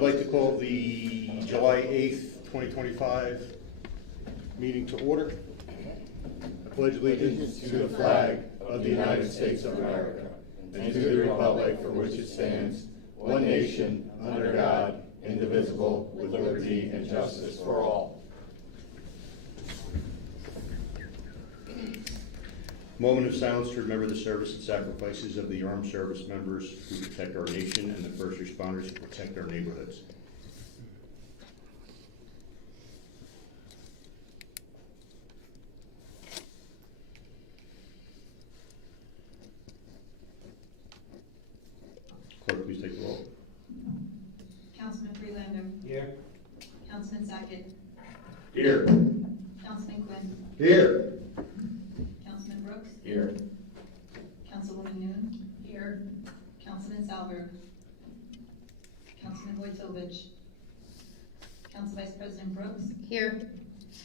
I'd like to call the July 8th, 2025 meeting to order. I pledge allegiance to the flag of the United States of America and to the republic for which it stands, one nation, under God, indivisible, with liberty and justice for all. Moment of silence to remember the service and sacrifices of the armed service members who protect our nation and the first responders who protect our neighborhoods. Clerk, please take the roll. Councilman Freelander. Here. Councilman Sackett. Here. Councilman Quinn. Here. Councilman Brooks. Here. Councilwoman Noon. Here. Councilman Salberg. Councilman Wojtovich. Council Vice President Brooks. Here.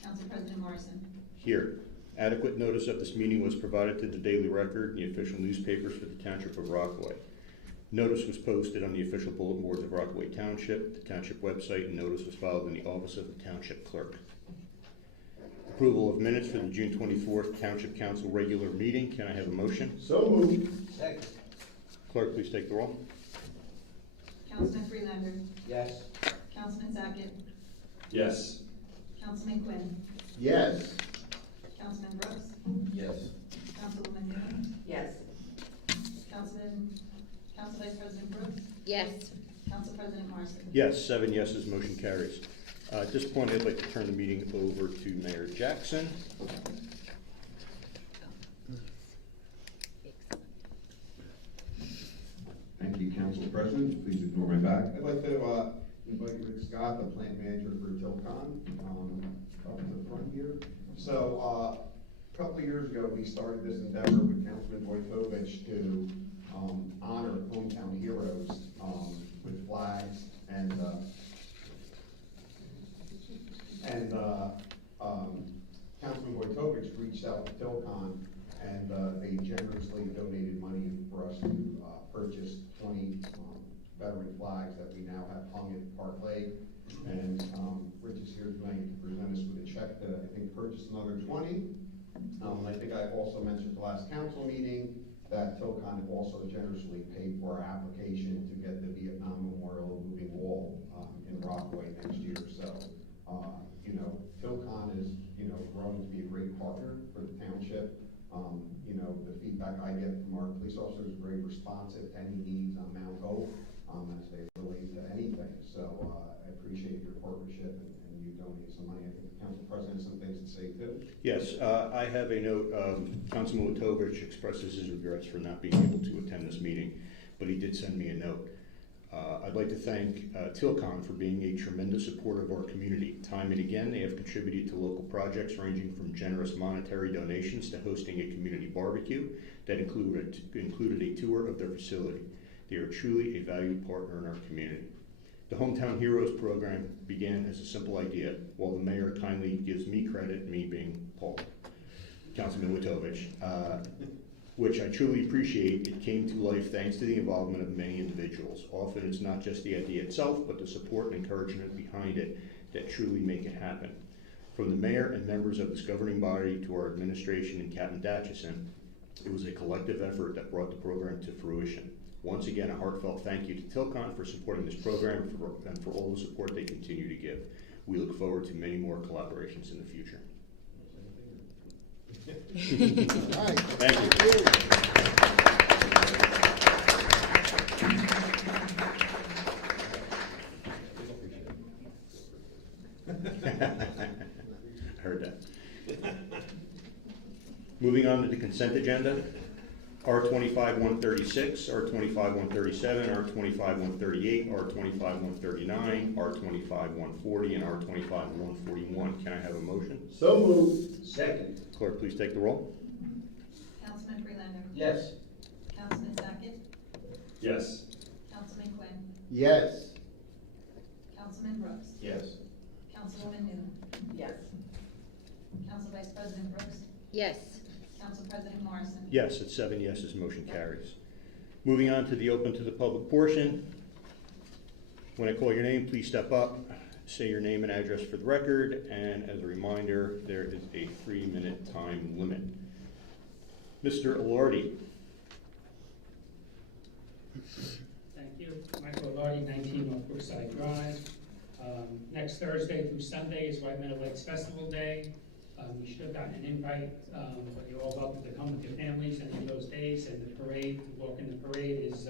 Council President Morrison. Here. Adequate notice of this meeting was provided to the Daily Record and the official newspapers for the Township of Rockaway. Notice was posted on the official bulletin boards of Rockaway Township, the Township website, and notice was filed in the office of the Township Clerk. Approval of minutes for the June 24th Township Council regular meeting. Can I have a motion? So moved. Second. Clerk, please take the roll. Councilman Freelander. Yes. Councilman Sackett. Yes. Councilman Quinn. Yes. Councilman Brooks. Yes. Councilwoman Noon. Yes. Council Vice President Brooks. Yes. Council President Morrison. Yes, 7 yeses, motion carries. At this point, I'd like to turn the meeting over to Mayor Jackson. Thank you, Council President. Please ignore my back. I'd like to invite Rick Scott, the plant manager for Tilcon, up to the front here. So a couple of years ago, we started this endeavor with Councilman Wojtovich to honor hometown heroes with flags and Councilman Wojtovich reached out to Tilcon and they generously donated money for us to purchase 20 veteran flags that we now have hung at Park Lake. And Rich is here tonight to present us with a check to, I think, purchase another 20. I think I also mentioned at the last council meeting that Tilcon also generously paid for our application to get the Vietnam Memorial moving wall in Rockaway next year. So, Tilcon is, growing to be a great partner for the township. The feedback I get from our police officers is very responsive to any needs on Mount Hope as they relate to anything. So I appreciate your partnership and you donate some money. I think the council president has some things to say too. Yes, I have a note. Councilman Wojtovich expresses his regrets for not being able to attend this meeting, but he did send me a note. I'd like to thank Tilcon for being a tremendous supporter of our community. Time and again, they have contributed to local projects ranging from generous monetary donations to hosting a community barbecue that included a tour of their facility. They are truly a valued partner in our community. The Hometown Heroes program began as a simple idea, while the mayor kindly gives me credit, me being Paul, Councilman Wojtovich, which I truly appreciate. It came to life thanks to the involvement of many individuals. Often it's not just the idea itself, but the support and encouragement behind it that truly make it happen. From the mayor and members of this governing body to our administration and Captain Datchison, it was a collective effort that brought the program to fruition. Once again, a heartfelt thank you to Tilcon for supporting this program and for all the support they continue to give. We look forward to many more collaborations in the future. All right. Thank you. I heard that. Moving on to the consent agenda. R25-136, R25-137, R25-138, R25-139, R25-140, and R25-141. Can I have a motion? So moved. Second. Clerk, please take the roll. Councilman Freelander. Yes. Councilman Sackett. Yes. Councilman Quinn. Yes. Councilman Brooks. Yes. Councilwoman Noon. Yes. Council Vice President Brooks. Yes. Council President Morrison. Yes, at 7 yeses, motion carries. Moving on to the open to the public portion. When I call your name, please step up, say your name and address for the record, and as a reminder, there is a 3-minute time limit. Mr. Alardi. Thank you. Michael Lardy, 19 North Brookside Drive. Next Thursday through Sunday is White Meadow Lakes Festival Day. You should have gotten an invite, but you're all welcome to come with your families any of those days. And the parade, the walk in the parade is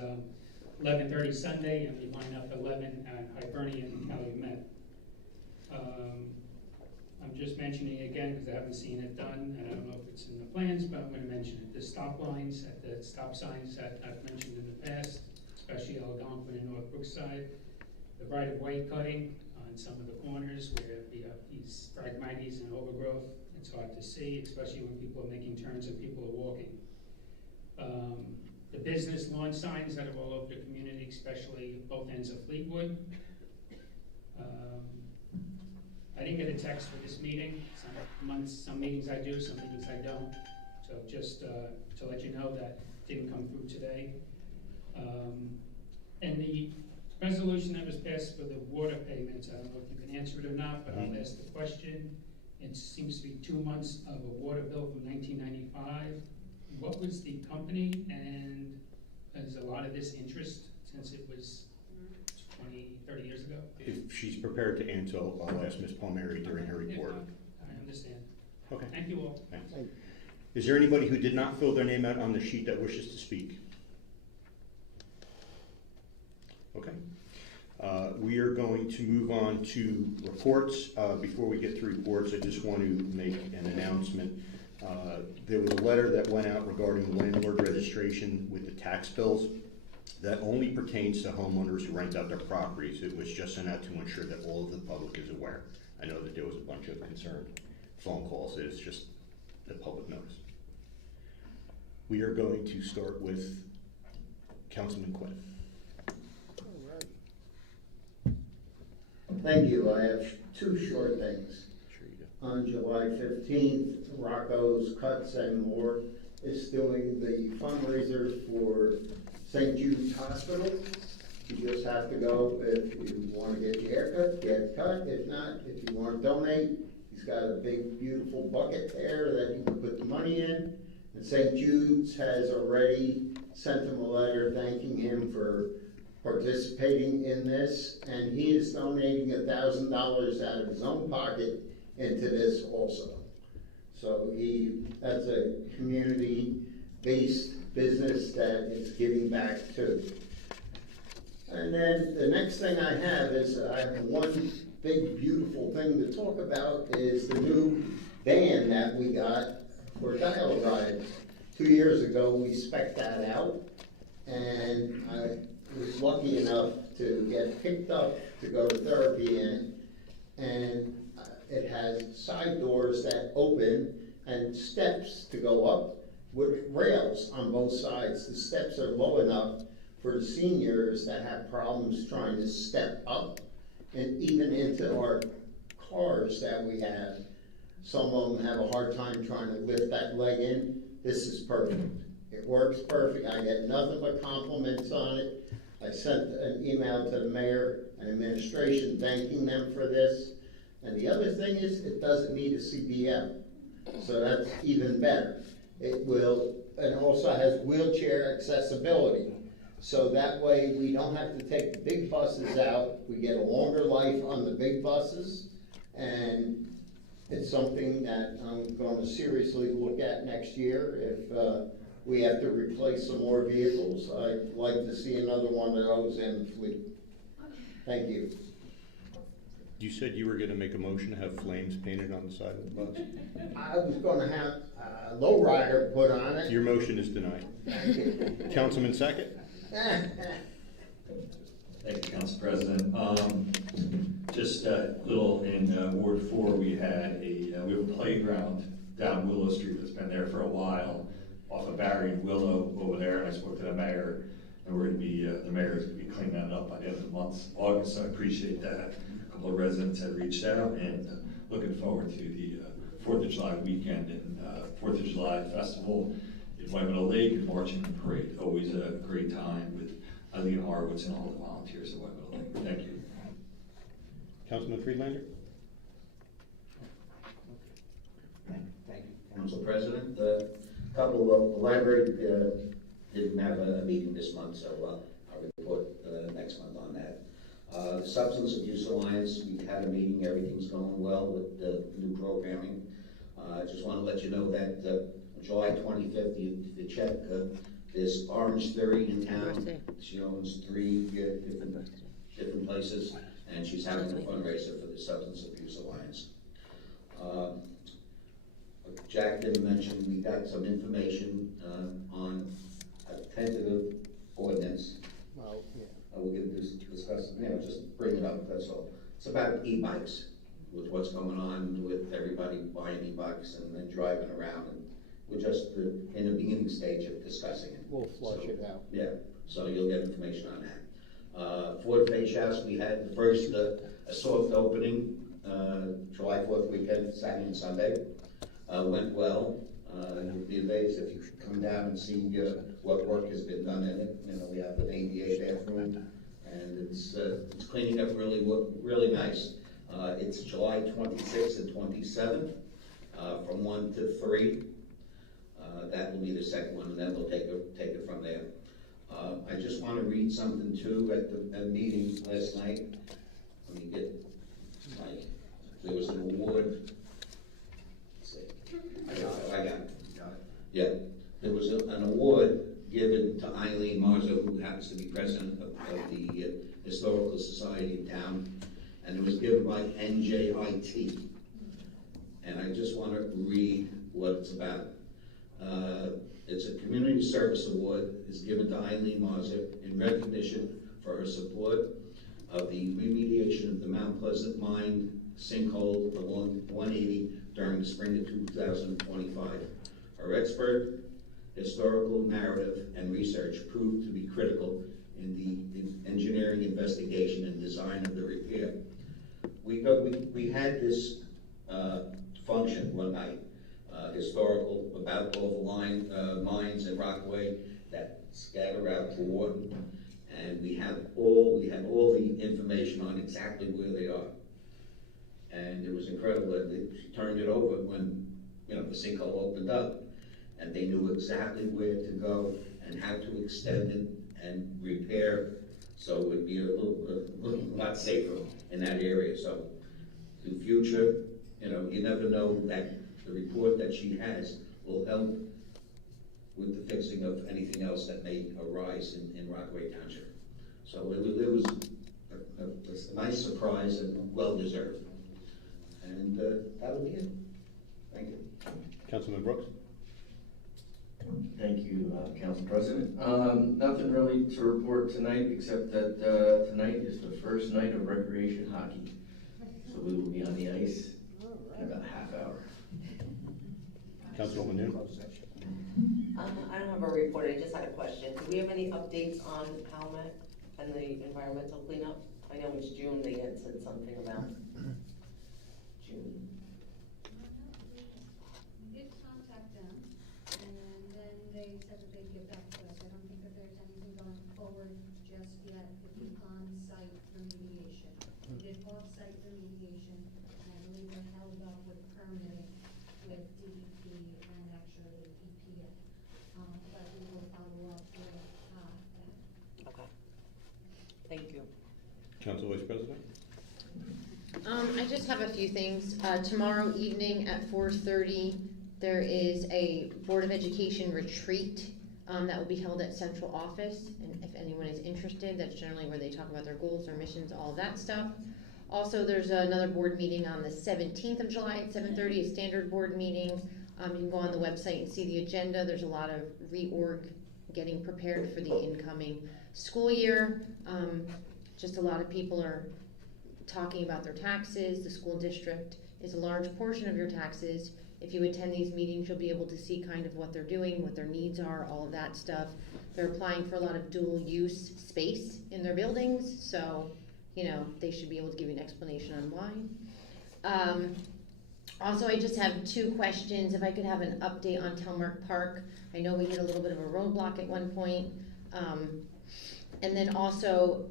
11:30 Sunday, and we line up 11 at Hibernian and Calumet. I'm just mentioning it again because I haven't seen it done, and I don't know if it's in the plans, but I'm going to mention it. The stop lines at the stop signs that I've mentioned in the past, especially Algonquin and North Brookside, the right-of-way cutting on some of the corners where you have these phragmites and overgrowth. It's hard to see, especially when people are making turns and people are walking. The business lawn signs that are all over the community, especially both ends of Fleetwood. I didn't get a text for this meeting. Some meetings I do, some meetings I don't. So just to let you know that didn't come through today. And the resolution that was passed for the water payments, I don't know if you can answer it or not, but I'll ask the question. It seems to be 2 months of a water bill from 1995. What was the company, and is a lot of this interest since it was 20, 30 years ago? If she's prepared to answer, I'll ask Ms. Palmieri during her report. I understand. Okay. Thank you all. Thanks. Is there anybody who did not fill their name out on the sheet that wishes to speak? Okay. We are going to move on to reports. Before we get to reports, I just want to make an announcement. There was a letter that went out regarding landlord registration with the tax bills. That only pertains to homeowners who rent out their properties. It was just sent out to ensure that all of the public is aware. I know that there was a bunch of concerned phone calls. It's just the public notice. We are going to start with Councilman Quinn. Thank you. I have 2 short things. Sure you do. On July 15th, Rocco's Cuts and More is doing the fundraiser for St. Jude's Hospital. You just have to go if you want to get your haircut, get cut. If not, if you want to donate, he's got a big, beautiful bucket there that you can put the money in. And St. Jude's has already sent him a letter thanking him for participating in this, and he is donating $1,000 out of his own pocket into this also. So that's a community-based business that is giving back to. And then the next thing I have is I have one big beautiful thing to talk about is the new van that we got for dial rides. 2 years ago we spec'd that out, and I was lucky enough to get picked up to go to therapy in it, and it has side doors that open and steps to go up with rails on both sides. The steps are low enough for the seniors that have problems trying to step up, and even into our cars that we have. Some of them have a hard time trying to lift that leg in. This is perfect. It works perfect. I get nothing but compliments on it. I sent an email to the mayor and administration thanking them for this. And the other thing is it doesn't need a CDL. So that's even better. It will, and also has wheelchair accessibility. So that way we don't have to take the big buses out. We get a longer life on the big buses. And it's something that I'm going to seriously look at next year. If we have to replace some more vehicles, I'd like to see another one of those in the fleet. Thank you. You said you were going to make a motion to have flames painted on the side of the bus? I was going to have a lowrider put on it. Your motion is denied. Councilman Sackett? Thank you, Council President. Just a little in Ward 4, we had we have a playground down Willow Street that's been there for a while, off of Barry and Willow over there, and I spoke to the mayor, and we're going to be, the mayor is going to be cleaning that up by the end of the month, August, so I appreciate that. A couple of residents have reached out, and looking forward to the 4th of July weekend and 4th of July festival in White Meadow Lake and marching and parade. Always a great time with Eileen Horowitz and all the volunteers at White Meadow Lake. Thank you. Councilman Friedlander? Thank you, Council President. A couple of, the library didn't have a meeting this month, so I'll report next month on that. The Substance Abuse Alliance, we had a meeting, everything's going well with the new programming. I just want to let you know that July 25th, if you check, there's Orange Theory in town. She owns 3 different places, and she's having a fundraiser for the Substance Abuse Alliance. Jack didn't mention, we got some information on a tentative ordinance. Well, yeah. We're gonna discuss, just bring it up, that's all. It's about e-bikes, with what's going on with everybody buying e-bikes and then driving around. And we're just in the beginning stage of discussing it. We'll flush it out. Yeah, so you'll get information on that. Ford Face House, we had the first, a soft opening, July 4th weekend, Saturday and Sunday. Went well. It'll be amazed if you come down and see what work has been done in it. We have an ADA bathroom, and it's cleaning up really nice. It's July 26th and 27th, from 1 to 3. That will be the second one, and then we'll take it from there. I just want to read something too at the meeting last night. Let me get there was an award. Let's see. I got it. Yeah, there was an award given to Eileen Marzo, who happens to be president of the Historical Society in town, and it was given by NJIT. And I just want to read what it's about. It's a community service award. It's given to Eileen Marzo in recognition for her support of the remediation of the Mount Pleasant Mine sinkhole along 180 during the spring of 2025. Her expert historical narrative and research proved to be critical in the engineering investigation and design of the repair. We had this function one night, historical, about all the mines in Rockaway that scatter out to Wharton, and we had all the information on exactly where they are. And it was incredible that she turned it over when the sinkhole opened up, and they knew exactly where to go and how to extend it and repair, so it would be a lot safer in that area. So in future, you never know that the report that she has will help with the fixing of anything else that may arise in Rockaway Township. So it was a nice surprise and well-deserved. And that'll be it. Thank you. Councilman Brooks? Thank you, Council President. Nothing really to report tonight, except that tonight is the first night of recreation hockey. So we will be on the ice in about a half hour. Councilwoman Noon? I don't have a report, I just had a question. Do we have any updates on Helmet and the environmental cleanup? I know it's June, they had said something about June. We did contact them, and then they said that they'd get back to us. I don't think that there's anything going forward just yet with the on-site remediation. We did off-site remediation, and I believe they're held up with permitting with DEP and actually EPA. But we will follow up with that. Okay. Thank you. Council Vice President? I just have a few things. Tomorrow evening at 4:30, there is a Board of Education retreat that will be held at Central Office. And if anyone is interested, that's generally where they talk about their goals, their missions, all of that stuff. Also, there's another board meeting on the 17th of July at 7:30, a standard board meeting. You can go on the website and see the agenda. There's a lot of reorg getting prepared for the incoming school year. Just a lot of people are talking about their taxes. The school district is a large portion of your taxes. If you attend these meetings, you'll be able to see kind of what they're doing, what their needs are, all of that stuff. They're applying for a lot of dual use space in their buildings, so they should be able to give you an explanation on why. Also, I just have 2 questions. If I could have an update on Telmark Park. I know we hit a little bit of a roadblock at one point. And then also,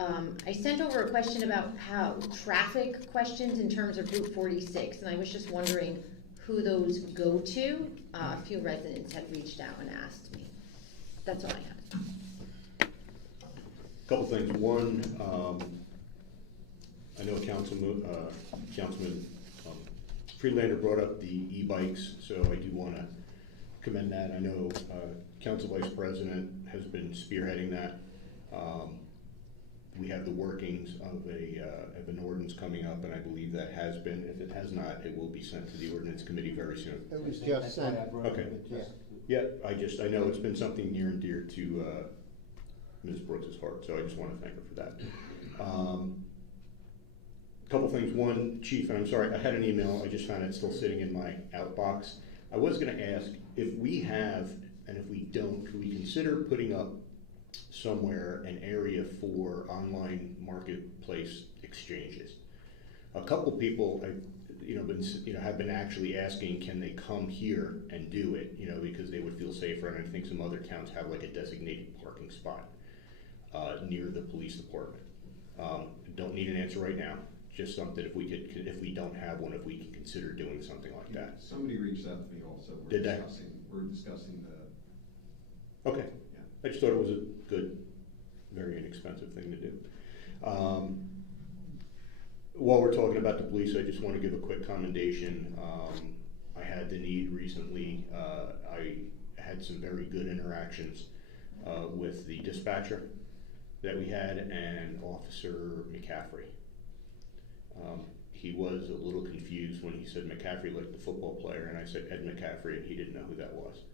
I sent over a question about how traffic questions in terms of Route 46, and I was just wondering who those go to. A few residents had reached out and asked me. That's all I have. Couple things. One, I know Councilman Friedlander brought up the e-bikes, so I do want to commend that. I know Council Vice President has been spearheading that. We have the workings of an ordinance coming up, and I believe that has been. If it has not, it will be sent to the ordinance committee very soon. It was just sent. Okay. Yeah, I know it's been something near and dear to Ms. Brooks' heart, so I just want to thank her for that. Couple things. One, Chief, and I'm sorry, I had an email, I just found it still sitting in my outbox. I was gonna ask if we have, and if we don't, could we consider putting up somewhere an area for online marketplace exchanges? A couple people, have been actually asking, can they come here and do it? Because they would feel safer, and I think some other towns have like a designated parking spot near the police department. Don't need an answer right now. Just something if we don't have one, if we can consider doing something like that. Somebody reached out to me also. Did they? We're discussing the. Okay. Yeah. I just thought it was a good, very inexpensive thing to do. While we're talking about the police, I just want to give a quick commendation. I had the need recently. I had some very good interactions with the dispatcher that we had and Officer McCaffrey. He was a little confused when he said McCaffrey like the football player, and I said Ed McCaffrey, and he didn't know who that was.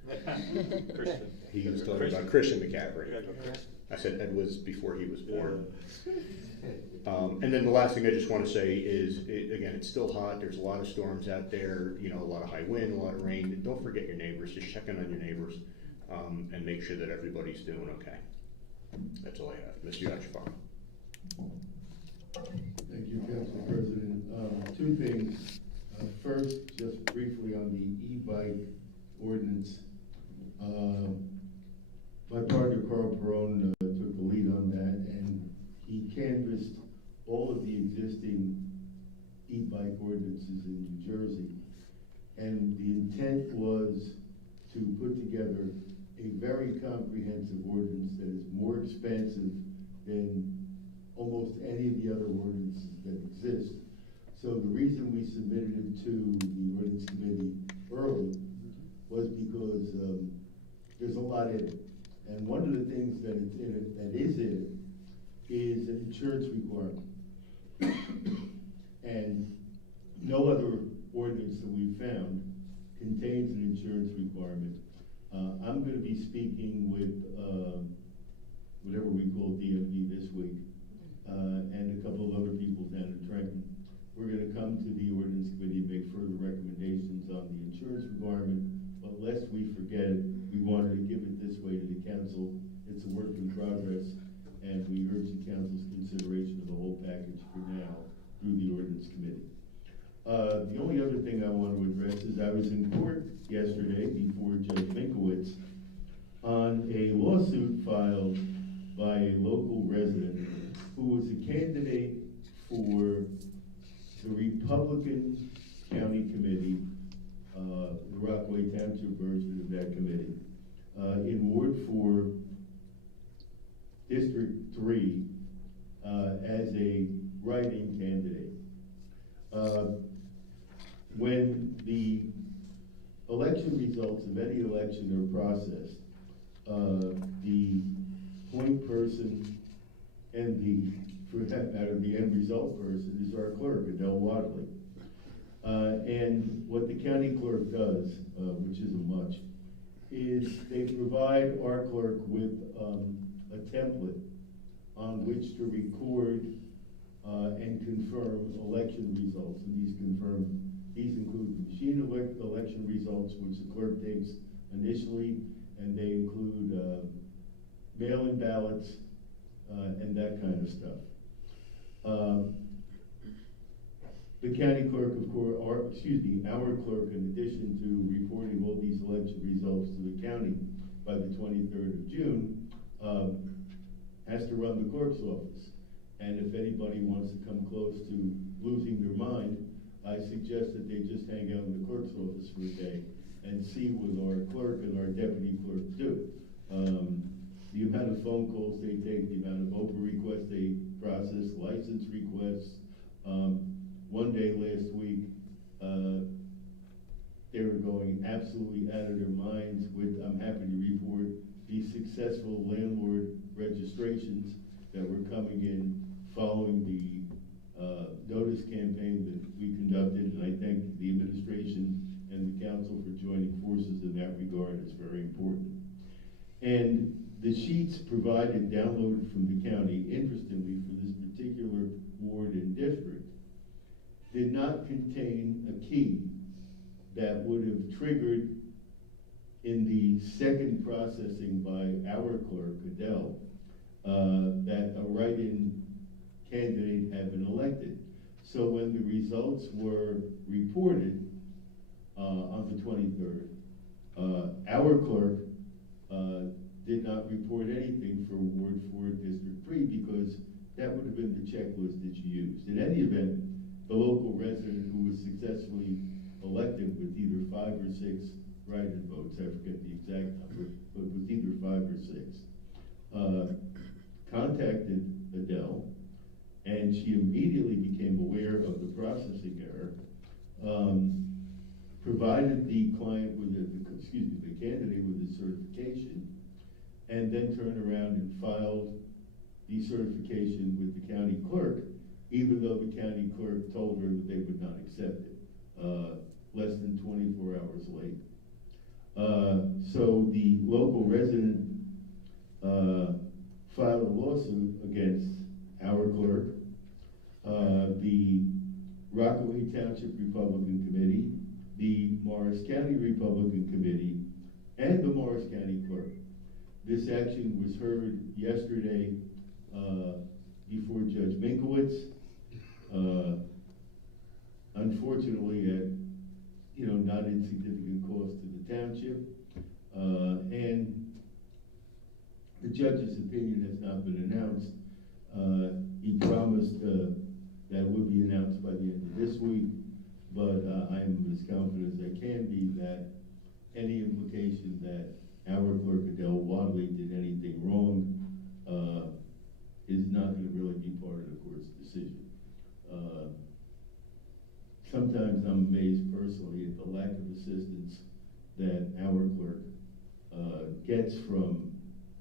Christian. He was talking about Christian McCaffrey. I said Ed was before he was born. And then the last thing I just want to say is, again, it's still hot. There's a lot of storms out there, a lot of high wind, a lot of rain. Don't forget your neighbors. Just check in on your neighbors and make sure that everybody's doing okay. That's all I have. Mr. Yachafon. Thank you, Council President. Two things. First, just briefly on the e-bike ordinance. My partner Carl Perone took the lead on that, and he canvassed all of the existing e-bike ordinances in New Jersey. And the intent was to put together a very comprehensive ordinance that is more expansive than almost any of the other ordinances that exist. So the reason we submitted it to the ordinance committee early was because there's a lot in it. And one of the things that is in it is an insurance requirement. And no other ordinance that we've found contains an insurance requirement. I'm going to be speaking with whatever we call DMV this week, and a couple of other people down in Trenton. We're going to come to the ordinance committee and make further recommendations on the insurance requirement, but lest we forget it, we wanted to give it this way to the council. It's a work in progress, and we urge the council's consideration of the whole package for now through the ordinance committee. The only other thing I want to address is I was in court yesterday before Judge Minkowitz on a lawsuit filed by a local resident who was a candidate for the Republican County Committee, the Rockaway Township version of that committee, in Ward 4, District 3, as a write-in candidate. When the election results of any election are processed, the point person and for that matter, the end result person is our clerk, Adele Wadley. And what the county clerk does, which isn't much, is they provide our clerk with a template on which to record and confirm election results. And these include machine election results, which the clerk takes initially, and they include mail-in ballots and that kind of stuff. The county clerk, of course, our clerk, in addition to reporting all these election results to the county by the 23rd of June, has to run the clerk's office. And if anybody wants to come close to losing their mind, I suggest that they just hang out in the clerk's office for a day and see what our clerk and our deputy clerk do. The amount of phone calls they take, the amount of open requests they process, license requests. One day last week, they were going absolutely out of their minds with, I'm happy to report, the successful landlord registrations that were coming in following the notice campaign that we conducted, and I thank the administration and the council for joining forces in that regard. It's very important. And the sheets provided, downloaded from the county, interestingly for this particular ward and district, did not contain a key that would have triggered in the second processing by our clerk, Adele, that a write-in candidate had been elected. So when the results were reported on the 23rd, our clerk did not report anything for Ward 4 District 3 because that would have been the checklist that you used. In any event, the local resident who was successfully elected with either 5 or 6 write-in votes, I forget the exact number, but with either 5 or 6, contacted Adele, and she immediately became aware of the processing error, provided the client with the candidate with a certification, and then turned around and filed the certification with the county clerk, even though the county clerk told her that they would not accept it, less than 24 hours late. So the local resident filed a lawsuit against our clerk, the Rockaway Township Republican Committee, the Morris County Republican Committee, and the Morris County Clerk. This action was heard yesterday before Judge Minkowitz. Unfortunately, at not insignificant cost to the township, and the judge's opinion has not been announced. He promised that it would be announced by the end of this week, but I am as confident as I can be that any implication that our clerk Adele Wadley did anything wrong is not going to really be part of the court's decision. Sometimes I'm amazed personally at the lack of assistance that our clerk gets from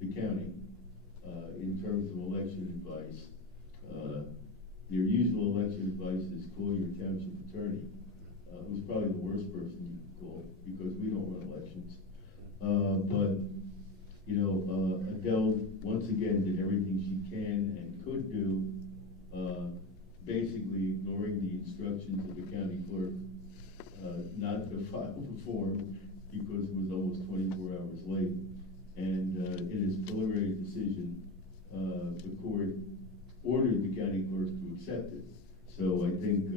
the county in terms of election advice. Their usual election advice is call your township attorney, who's probably the worst person you can call because we don't run elections. But Adele once again did everything she can and could do, basically ignoring the instructions of the county clerk not to file the form because it was almost 24 hours late. And in his preliminary decision, the court ordered the county clerk to accept it. So I think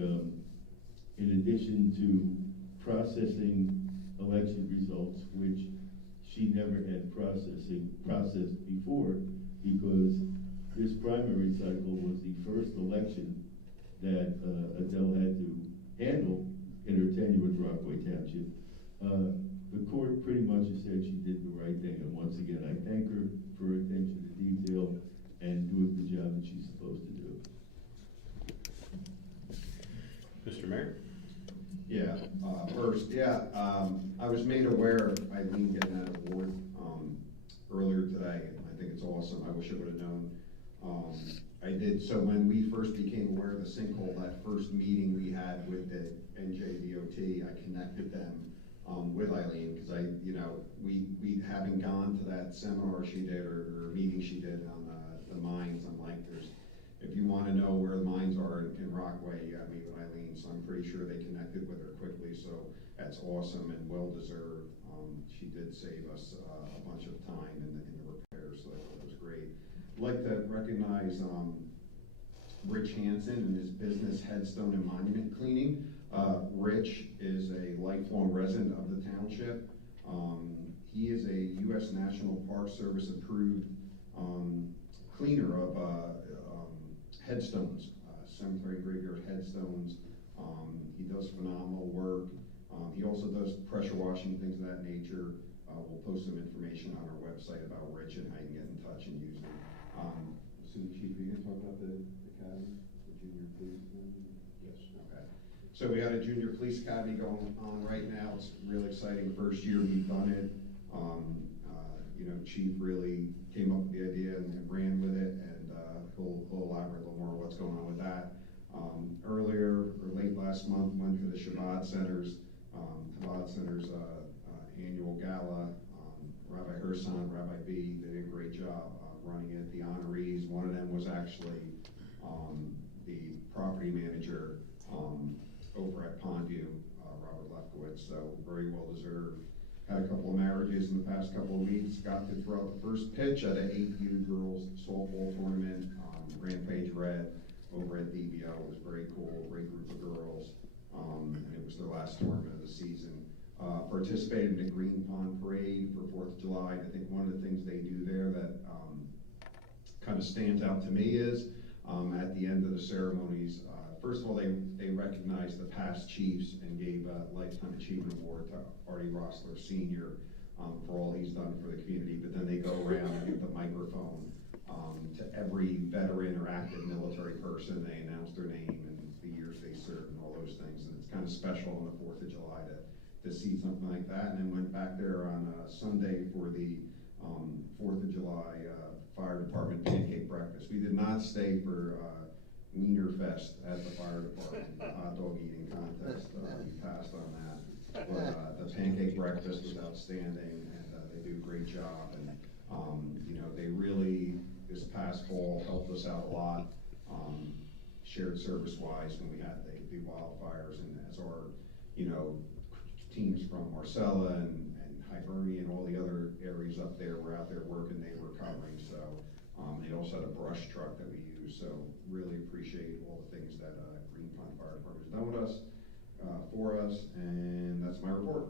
in addition to processing election results, which she never had processed before, because this primary cycle was the first election that Adele had to handle in her tenure with Rockaway Township. The court pretty much has said she did the right thing, and once again, I thank her for her attention to detail and doing the job that she's supposed to do. Mr. Mayor? Yeah, first, I was made aware of Eileen getting that award earlier today, and I think it's awesome. I wish I would have known. I did, so when we first became aware of the sinkhole, that first meeting we had with the NJDOT, I connected them with Eileen, because we having gone to that seminar she did, or meeting she did on the mines, I'm like, if you want to know where the mines are in Rockaway, you gotta meet with Eileen, so I'm pretty sure they connected with her quickly, so that's awesome and well-deserved. She did save us a bunch of time in the repairs, so that was great. I'd like to recognize Rich Hansen and his business Headstone and Monument Cleaning. Rich is a lifelong resident of the township. He is a U.S. National Park Service approved cleaner of headstones, cemetery graveyard headstones. He does phenomenal work. He also does pressure washing, things of that nature. We'll post some information on our website about Rich and how you can get in touch and use him. So Chief, are you gonna talk about the academy, the junior police academy? Yes. Okay. So we got a junior police academy going on right now. It's really exciting. First year we've done it. You know, Chief really came up with the idea and ran with it, and he'll elaborate a little more on what's going on with that. Earlier or late last month, went to the Shabbat Center's annual gala. Rabbi Herson, Rabbi B did a great job running it. The honorees, one of them was actually the property manager over at Pondview, Robert Lefkowitz, so very well deserved. Had a couple of marriages in the past couple of weeks. Got to throw out the first pitch at an 8U girls softball tournament. Rampage Red over at DBO. It was very cool, great group of girls. And it was their last tournament of the season. Participated in the Green Pond Parade for 4th of July. I think one of the things they do there that kind of stands out to me is at the end of the ceremonies, first of all, they recognized the past chiefs and gave a Lifetime Achievement Award to Artie Rossler Sr. For all he's done for the community, but then they go around and give the microphone to every veteran or active military person. They announce their name and the years they served and all those things, and it's kind of special on the 4th of July to see something like that. And then went back there on Sunday for the 4th of July Fire Department pancake breakfast. We did not stay for Wiener Fest at the fire department, the hot dog eating contest. We passed on that. But the pancake breakfast was outstanding, and they do a great job. And you know, they really, this past fall, helped us out a lot, shared service-wise when we had the wildfires, and as our, you know, teams from Marcella and Hibernia and all the other areas up there were out there working, they were covering. So they also had a brush truck that we used. So really appreciate all the things that Green Pond Fire Department has done with us, for us, and that's my report.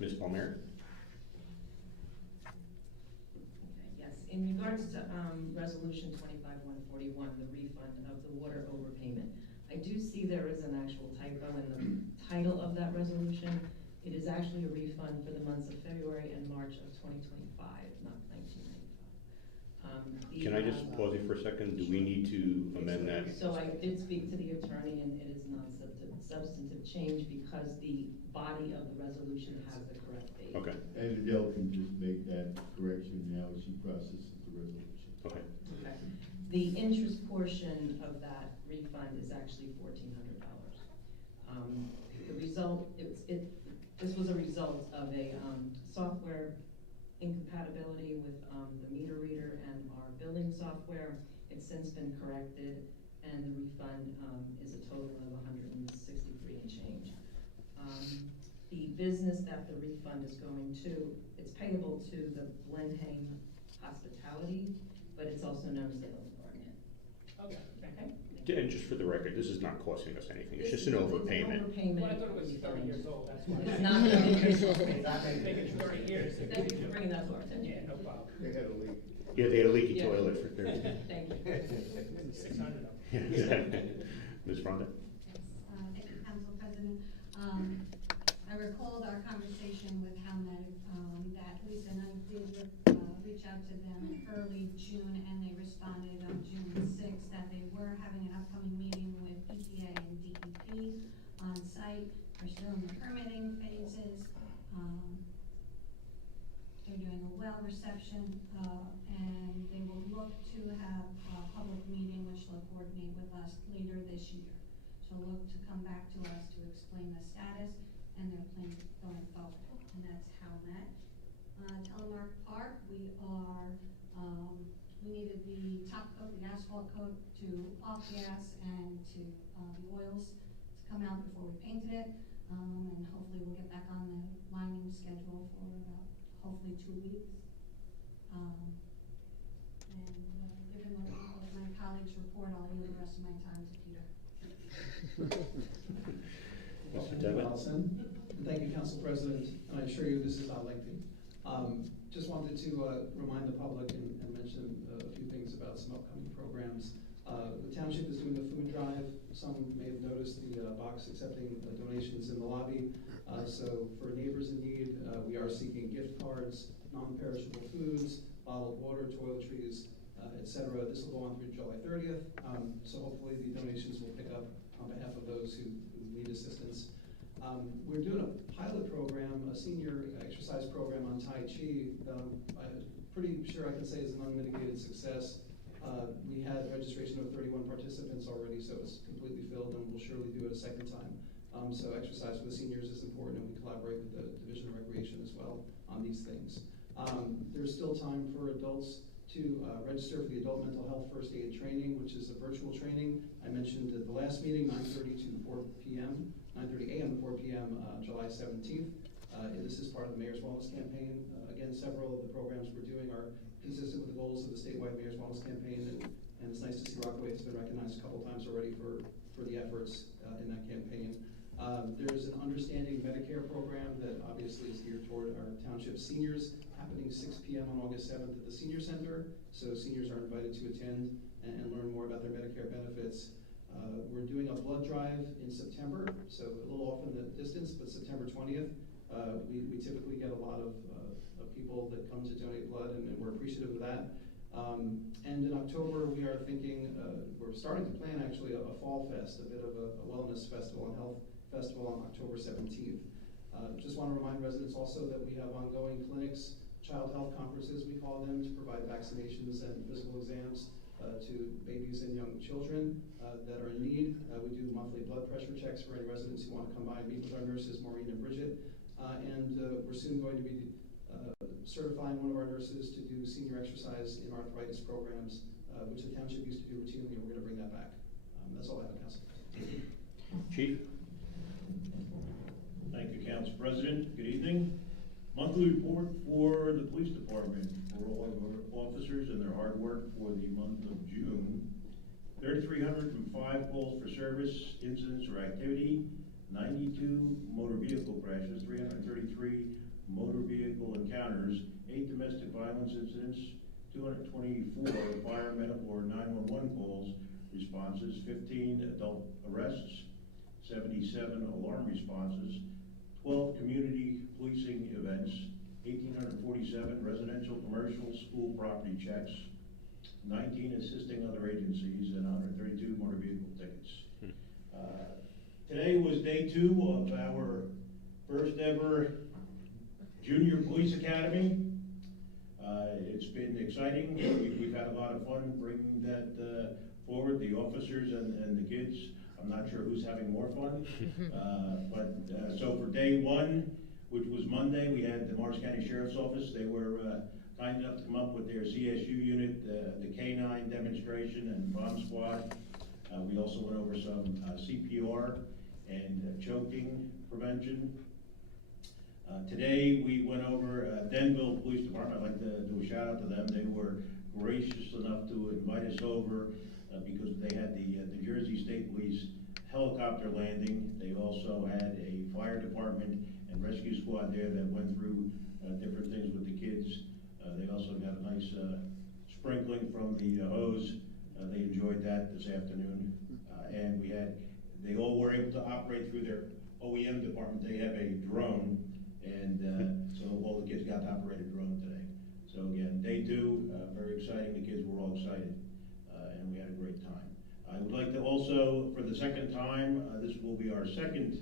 Ms. Palmieri? Yes, in regards to resolution 25-141, the refund of the water overpayment, I do see there is an actual typo in the title of that resolution. It is actually a refund for the months of February and March of 2025, not 1995. Can I just pause you for a second? Do we need to amend that? So I did speak to the attorney, and it is not substantive change because the body of the resolution has the correct date. Okay. And Adele can just make that correction now as she processes the resolution. Okay. Okay. The interest portion of that refund is actually $1,400. The result, this was a result of a software incompatibility with the meter reader and our billing software. It's since been corrected, and the refund is a total of $163 and change. The business that the refund is going to, it's payable to the Blenheim Hospitality, but it's also known as the Hilton Garden. Okay. Okay? And just for the record, this is not costing us anything. It's just an overpayment. Well, I thought it was 30 years old, that's why. It's not 30 years old. I think it's 30 years. Thank you for bringing that to our attention. Yeah, no problem. They had a leak. Yeah, they had a leaky Yeah. toilet for 30 years. Thank you. 600 of them. Yeah, exactly. Ms. Ronda? Thank you, Council President. I recalled our conversation with Howmet, that Lisa and I did reach out to them early June, and they responded on June 6th that they were having an upcoming meeting with EPA and DEP on site. They're still in the permitting phases. They're doing a well reception, and they will look to have a public meeting, which they'll coordinate with us later this year. So look to come back to us to explain the status and their plans going forward, and that's Howmet. Telemark Park, we needed the top coat, the asphalt coat to off gas and to the oils to come out before we painted it, and hopefully we'll get back on the lining schedule for about hopefully 2 weeks. Given what my colleagues report, I'll leave the rest of my time to Peter. Mr. Thank you, Devitt? Allison. Thank you, Council President. I assure you this is not lengthy. Just wanted to remind the public and mention a few things about some upcoming programs. The township is doing a food drive. Some may have noticed the box accepting donations in the lobby. So for neighbors in need, we are seeking gift cards, non-perishable foods, bottled water, toiletries, etc. This will go on through July 30th. So hopefully the donations will pick up on behalf of those who need assistance. We're doing a pilot program, a senior exercise program on Tai Chi. I'm pretty sure I can say is an unmitigated success. We had registration of 31 participants already, so it's completely filled, and we'll surely do it a second time. So exercise for the seniors is important, and we collaborate with the Division of Recreation as well on these things. There's still time for adults to register for the Adult Mental Health First Aid Training, which is a virtual training. I mentioned at the last meeting, 9:30 to 4 p.m., 9:30 a.m. to 4 p.m. July 17th. This is part of the Mayor's Wellness Campaign. Again, several of the programs we're doing are consistent with the goals of the statewide Mayor's Wellness Campaign, and it's nice to see Rockaway has been recognized a couple times already for the efforts in that campaign. There's an Understanding Medicare program that obviously is geared toward our township seniors, happening 6 p.m. on August 7th at the Senior Center. So seniors are invited to attend and learn more about their Medicare benefits. We're doing a blood drive in September, so a little off in the distance, but September 20th. We typically get a lot of people that come to donate blood, and we're appreciative of that. And in October, we are thinking, we're starting to plan actually a fall fest, a bit of a wellness festival and health festival on October 17th. Just want to remind residents also that we have ongoing clinics, child health conferences, we call them, to provide vaccinations and physical exams to babies and young children that are in need. We do monthly blood pressure checks for any residents who want to come by and meet with our nurses, Maureen and Bridget. And we're soon going to be certifying one of our nurses to do senior exercise in arthritis programs, which the township used to do routinely, and we're going to bring that back. That's all I have, Council. Chief? Thank you, Council President. Good evening. Monthly report for the police department for all of our officers and their hard work for the month of June. 3,305 calls for service, incidents, or activity, 92 motor vehicle crashes, 333 motor vehicle encounters, 8 domestic violence incidents, 224 fire, medical, or 911 calls responses, 15 adult arrests, 77 alarm responses, 12 community policing events, 1,847 residential, commercial, school property checks, 19 assisting other agencies, and 132 motor vehicle tickets. Today was day 2 of our first ever Junior Police Academy. It's been exciting. We've had a lot of fun bringing that forward, the officers and the kids. I'm not sure who's having more fun. So for day 1, which was Monday, we had the Morris County Sheriff's Office. They were kind enough to come up with their CSU unit, the K-9 demonstration and bomb squad. We also went over some CPR and choking prevention. Today we went over Denville Police Department. I'd like to do a shout out to them. They were gracious enough to invite us over because they had the Jersey State Police helicopter landing. They also had a fire department and rescue squad there that went through different things with the kids. They also got a nice sprinkling from the hose. They enjoyed that this afternoon. And they all were able to operate through their OEM department. They have a drone, and so all the kids got to operate a drone today. So again, day 2, very exciting. The kids were all excited, and we had a great time. I would like to also, for the second time, this will be our second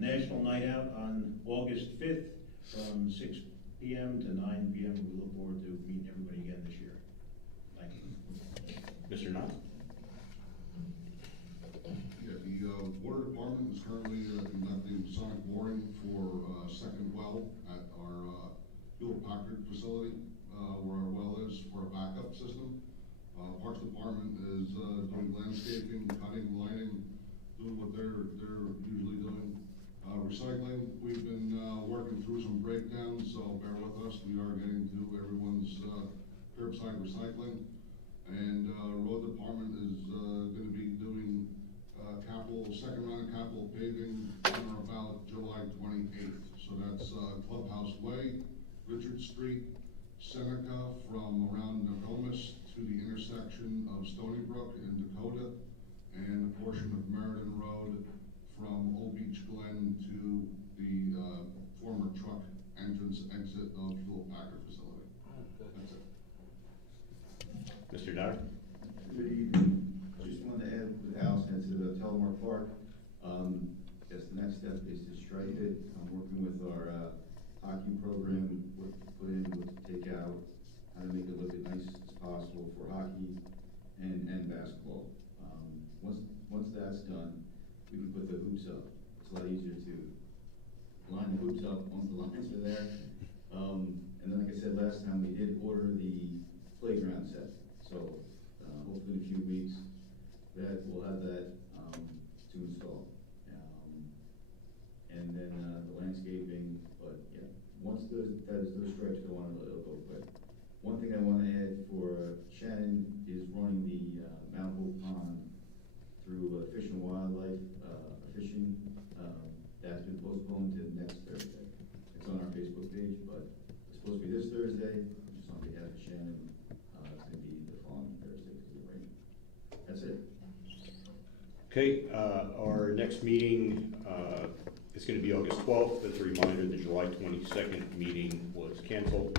National Night Out on August 5th from 6 p.m. to 9 p.m. We look forward to meeting everybody again this year. Thank you. Mr. Knott? Yeah, the water department is currently conducting sonic boring for second well at our Hewlett Packard facility, where our well is for a backup system. Parks department is doing landscaping, cutting, lining, doing what they're usually doing. Recycling, we've been working through some breakdowns, so bear with us. We are getting to everyone's curbside recycling. And road department is going to be doing second round of capital paving on or about July 28th. So that's Clubhouse Way, Richard Street, Seneca from around Nokomis to the intersection of Stony Brook and Dakota, and a portion of Meriden Road from Old Beach Glen to the former truck entrance exit of Hewlett Packard facility. That's it. Mr. Dyer? Good evening. Just wanted to add what Al said to the Telemark Park. Guess the next step is to stripe it. I'm working with our hockey program, what to put in, what to take out, how to make it look as nice as possible for hockey and basketball. Once that's done, we can put the hoops up. It's a lot easier to line the hoops up once the lines are there. And then, like I said last time, we did order the playground set. So hopefully in a few weeks, that we'll have that to install. And then the landscaping, but yeah, once those stripes go on, it'll go quick. One thing I want to add for Shannon is running the Mount Hope Pond through Fish and Wildlife fishing. That's been postponed to next Thursday. It's on our Facebook page, but it's supposed to be this Thursday. Just on behalf of Shannon, it's going to be the following Thursday because of the rain. That's it. Okay, our next meeting is going to be August 12th. As a reminder, the July 22nd meeting was canceled.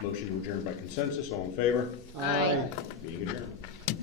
Motion to adjourn by consensus. All in favor? Aye. Meeting adjourned.